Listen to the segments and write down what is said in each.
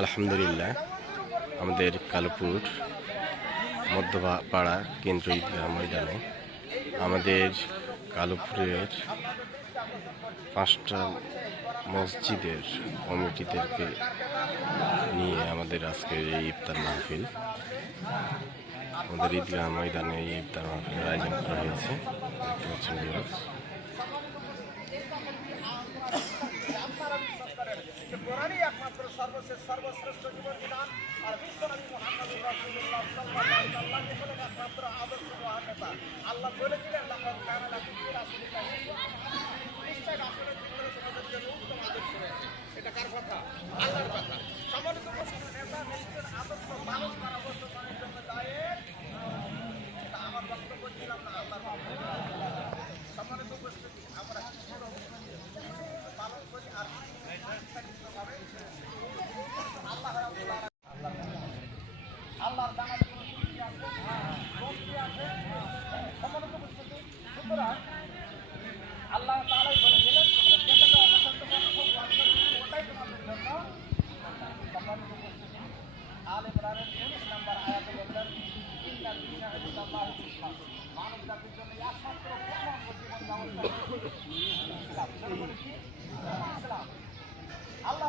আলহামদুলিল্লাহ, আমাদের কালুপুর মধ্যপাড়া কেন্দ্র ঈদগাহ ময়দানে আমাদের কালুপুরের পাঁচটা মসজিদের কমিটিদেরকে নিয়ে আমাদের আজকের এই ইফতার মাহফিল। আমাদের ঈদগাহ ময়দানে এই ইফতার মাহফিলের আয়োজন করা হয়েছে। সর্বশেষ সর্বশ্রেষ্ঠ জীবন বিধান আর বিশ্বনবী মুহাম্মদুর রাসূলুল্লাহ সাল্লাল্লাহু আলাইহি ওয়াসাল্লাম আদর্শ নেতা আল্লাহ বলেছিলেন লাকাদ কানা লাকুম রাসূলিল্লাহি সুতরাং আল্লাহ তাআলাই বলে দিলেন যেটাকে অপছন্দ করো ওটাই তোমাদের জন্য। সম্মানিত উপস্থিতি আল ইমরানের উনিশ নম্বর আয়াতে বললেন, ইন্না দিনা ইনদাল্লাহি ইসলাম। মানব আল্লাহ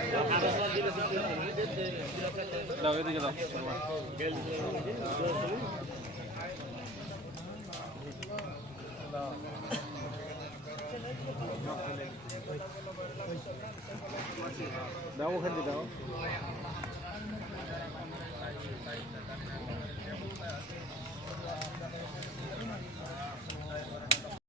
দাও এদিকে দাও দাও ওখান থেকে দাও